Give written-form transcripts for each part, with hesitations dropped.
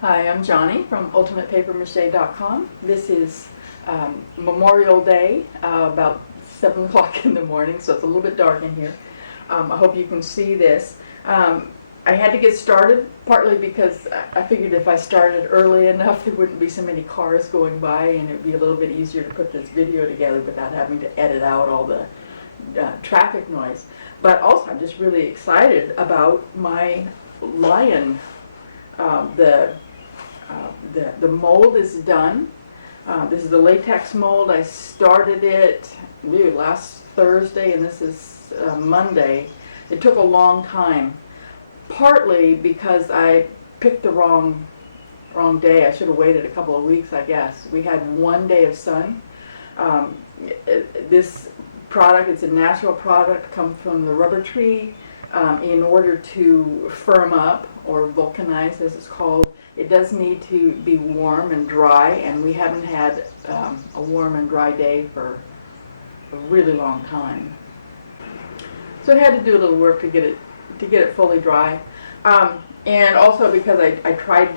Hi, I'm Johnny from ultimatepapermache.com. This is Memorial Day, about 7 o'clock in the morning, so it's a little bit dark in here. I hope you can see this. I had to get started partly because I figured if I started early enough there wouldn't be so many cars going by and it would be a little bit easier to put this video together without having to edit out all the traffic noise. But also I'm just really excited about my lion. The mold is done. This is the latex mold. I started it last Thursday and this is Monday. It took a long time, partly because I picked the wrong day. I should have waited a couple of weeks, I guess. We had one day of sun. This product, it's a natural product, comes from the rubber tree. In order to firm up, or vulcanize as it's called, it does need to be warm and dry, and we haven't had a warm and dry day for a really long time. So I had to do a little work to get it fully dry, and also because I tried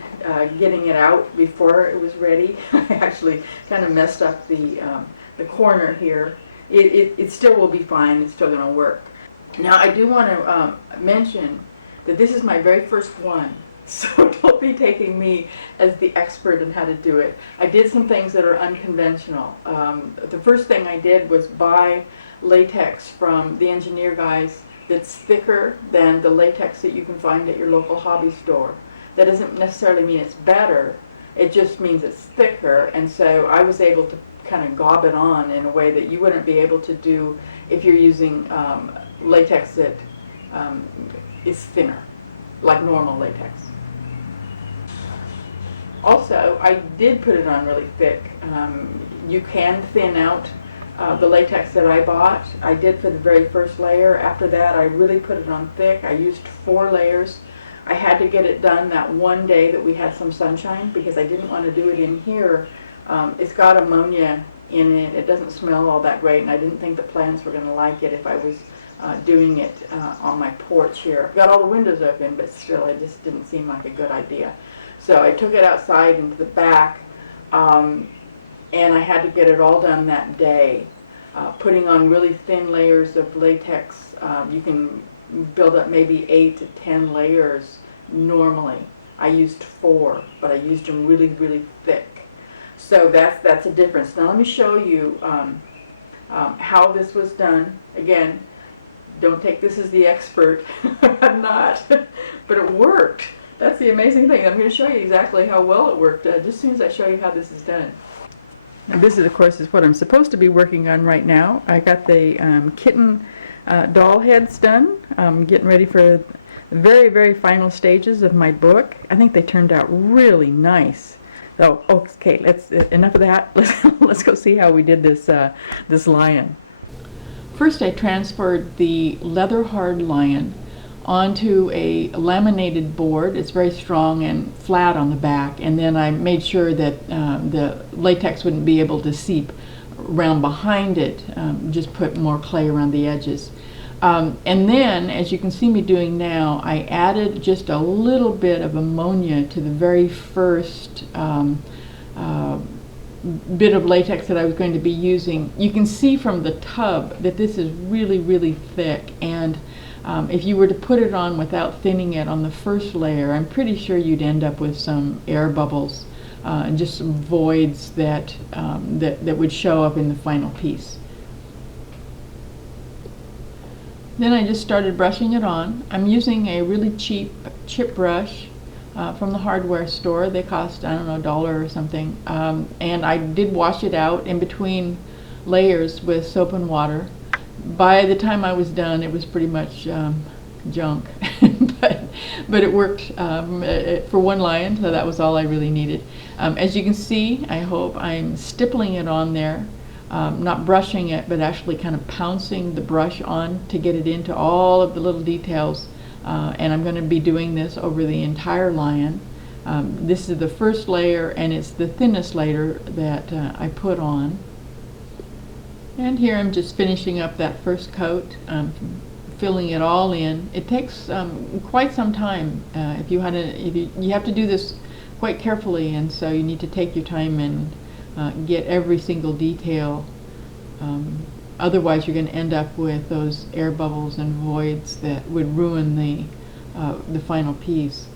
getting it out before it was ready. I actually kind of messed up the corner here. It still will be fine. It's still going to work. Now I do want to mention that this is my very first one, so don't be taking me as the expert in how to do it. I did some things that are unconventional. The first thing I did was buy latex from the engineer guys that's thicker than the latex that you can find at your local hobby store. That doesn't necessarily mean it's better, it just means it's thicker, and so I was able to kind of gob it on in a way that you wouldn't be able to do if you're using latex that is thinner, like normal latex. Also, I did put it on really thick. You can thin out the latex that I bought. I did for the very first layer. After that, I really put it on thick. I used 4 layers. I had to get it done that one day that we had some sunshine because I didn't want to do it in here. It's got ammonia in it. It doesn't smell all that great, and I didn't think the plants were going to like it if I was doing it on my porch here. I've got all the windows open, but still it just didn't seem like a good idea. So I took it outside into the back, and I had to get it all done that day. Putting on really thin layers of latex, you can build up maybe 8 to 10 layers normally. I used 4, but I used them really, really thick. So that's a difference. Now let me show you how this was done. Again, don't take this as the expert. I'm not, but it worked. That's the amazing thing. I'm going to show you exactly how well it worked just as soon as I show you how this is done. And this is, of course, is what I'm supposed to be working on right now. I got the kitten doll heads done. I'm getting ready for the very, very final stages of my book. I think they turned out really nice. So, okay, enough of that. Let's go see how we did this this lion. First, I transferred the leather hard lion onto a laminated board. It's very strong and flat on the back, and then I made sure that the latex wouldn't be able to seep around behind it. Just put more clay around the edges. And then, as you can see me doing now, I added just a little bit of ammonia to the very first bit of latex that I was going to be using. You can see from the tub that this is really, really thick, and if you were to put it on without thinning it on the first layer, I'm pretty sure you'd end up with some air bubbles and just some voids that would show up in the final piece. Then I just started brushing it on. I'm using a really cheap chip brush from the hardware store. They cost, I don't know, $1 or something. And I did wash it out in between layers with soap and water. By the time I was done, it was pretty much junk. but it worked for one lion, so that was all I really needed. As you can see, I hope, I'm stippling it on there. Not brushing it, but actually kind of pouncing the brush on to get it into all of the little details. And I'm going to be doing this over the entire lion. This is the first layer, and it's the thinnest layer that I put on. And here I'm just finishing up that first coat, filling it all in. It takes quite some time. You have to do this quite carefully, and so you need to take your time and get every single detail. Otherwise you're going to end up with those air bubbles and voids that would ruin the final piece.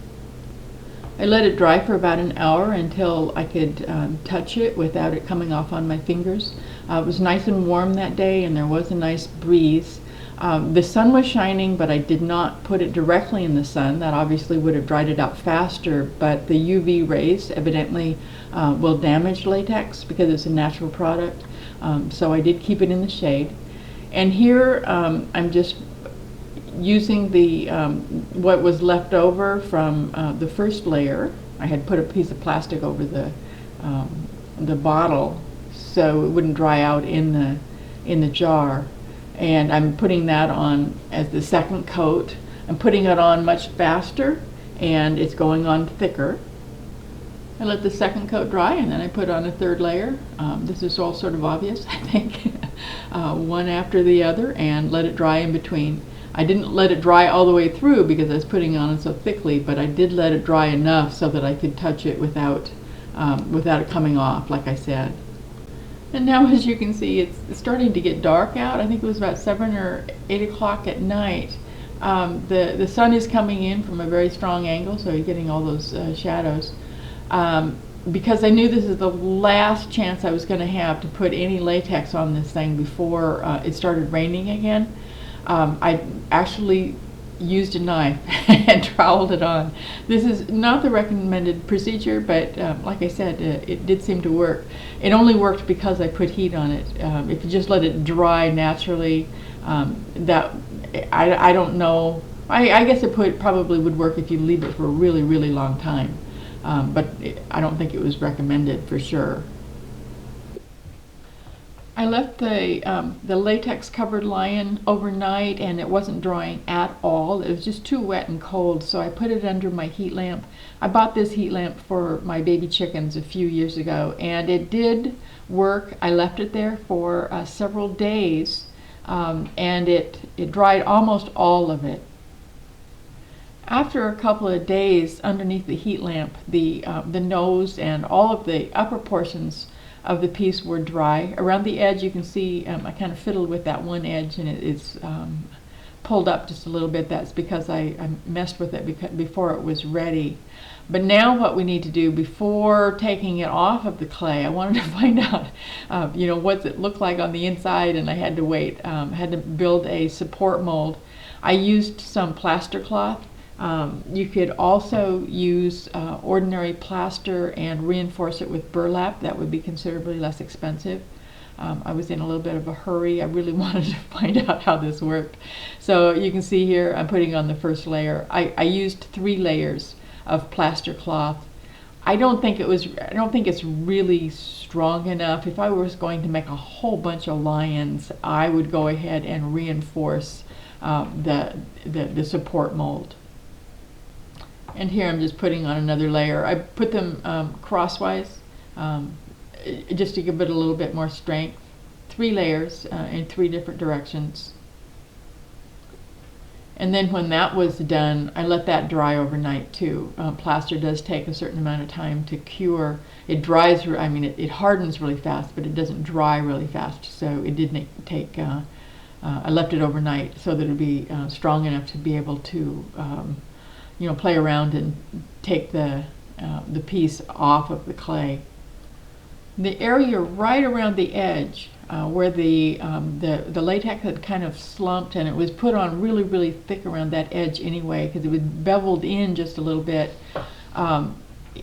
I let it dry for about an hour until I could touch it without it coming off on my fingers. It was nice and warm that day, and there was a nice breeze. The sun was shining, but I did not put it directly in the sun. That obviously would have dried it out faster, but the UV rays evidently will damage latex because it's a natural product. So I did keep it in the shade. And here I'm just using the what was left over from the first layer. I had put a piece of plastic over the bottle so it wouldn't dry out in the jar, and I'm putting that on as the second coat. I'm putting it on much faster, and it's going on thicker. I let the second coat dry, and then I put on a third layer. This is all sort of obvious, I think. One after the other, and let it dry in between. I didn't let it dry all the way through because I was putting on it so thickly, but I did let it dry enough so that I could touch it without it coming off, like I said. And now, as you can see, it's starting to get dark out. I think it was about 7 or 8 o'clock at night. The sun is coming in from a very strong angle, so you're getting all those shadows. Because I knew this is the last chance I was going to have to put any latex on this thing before it started raining again, I actually used a knife and troweled it on. This is not the recommended procedure, but like I said, it did seem to work. It only worked because I put heat on it. If you just let it dry naturally, I don't know. I guess it probably would work if you leave it for a really, really long time. But I don't think it was recommended for sure. I left the latex covered lion overnight, and it wasn't drying at all. It was just too wet and cold, so I put it under my heat lamp. I bought this heat lamp for my baby chickens a few years ago, and it did work. I left it there for several days, and it dried almost all of it. After a couple of days underneath the heat lamp, the nose and all of the upper portions of the piece were dry. Around the edge, you can see I kind of fiddled with that one edge, and it's pulled up just a little bit. That's because I messed with it before it was ready. But now what we need to do before taking it off of the clay, I wanted to find out what's it look like on the inside, and I had to wait. I had to build a support mold. I used some plaster cloth. You could also use ordinary plaster and reinforce it with burlap. That would be considerably less expensive. I was in a little bit of a hurry. I really wanted to find out how this worked. So you can see here I'm putting on the first layer. I used 3 layers of plaster cloth. I don't think it's really strong enough. If I was going to make a whole bunch of lions, I would go ahead and reinforce the support mold. And here I'm just putting on another layer. I put them crosswise just to give it a little bit more strength. 3 layers in 3 different directions. And then when that was done, I let that dry overnight too. Plaster does take a certain amount of time to cure. It dries, it hardens really fast, but it doesn't dry really fast. So it didn't take, I left it overnight so that it would be strong enough to be able to play around and take the piece off of the clay. The area right around the edge where the latex had kind of slumped, and it was put on really, really thick around that edge anyway, because it was beveled in just a little bit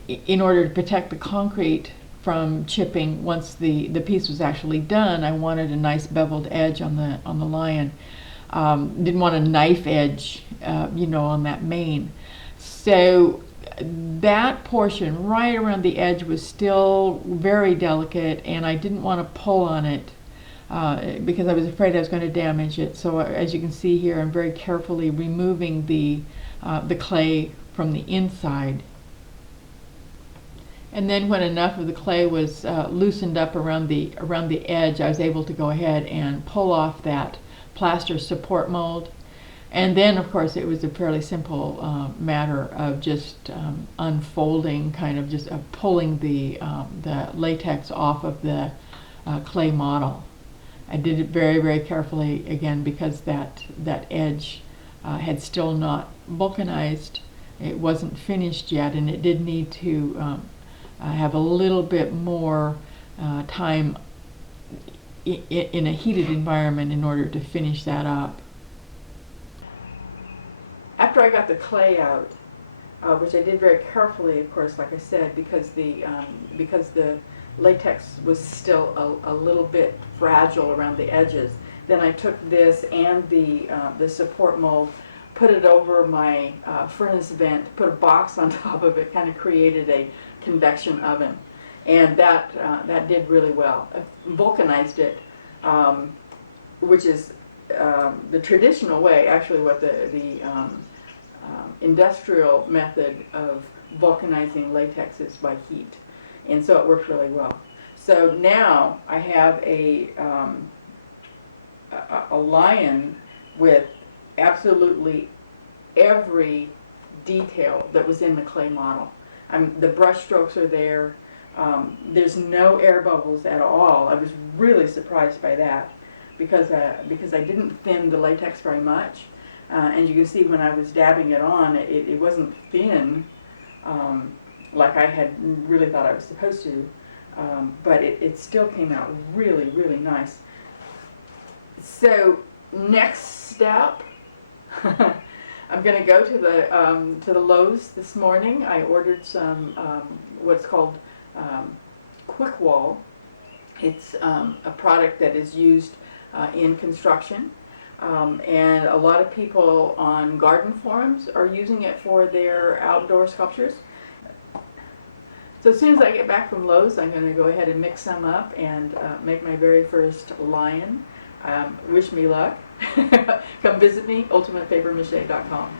in order to protect the concrete from chipping. Once the piece was actually done, I wanted a nice beveled edge on the lion. Didn't want a knife edge, on that mane. So that portion right around the edge was still very delicate, and I didn't want to pull on it because I was afraid I was going to damage it. So as you can see here, I'm very carefully removing the clay from the inside. And then when enough of the clay was loosened up around the edge, I was able to go ahead and pull off that plaster support mold. And then, of course, it was a fairly simple matter of just unfolding, kind of just pulling the latex off of the clay model. I did it very, very carefully, again, because that edge had still not vulcanized. It wasn't finished yet, and it did need to have a little bit more time in a heated environment in order to finish that up. After I got the clay out, which I did very carefully, of course, like I said, because the latex was still a little bit fragile around the edges, then I took this and the support mold, put it over my furnace vent, put a box on top of it, kind of created a convection oven, and that did really well. I vulcanized it, which is the traditional way, actually, what the industrial method of vulcanizing latex is by heat, and so it works really well. So now I have a lion with absolutely every detail that was in the clay model. The brush strokes are there. There's no air bubbles at all. I was really surprised by that because I didn't thin the latex very much. And you can see when I was dabbing it on, it wasn't thin like I had really thought I was supposed to, but it still came out really, really nice. So next step, I'm going to go to the Lowe's this morning. I ordered some what's called Quick Wall. It's a product that is used in construction. And a lot of people on garden forums are using it for their outdoor sculptures. So as soon as I get back from Lowe's, I'm going to go ahead and mix some up and make my very first lion. Wish me luck. Come visit me, ultimatepapermache.com.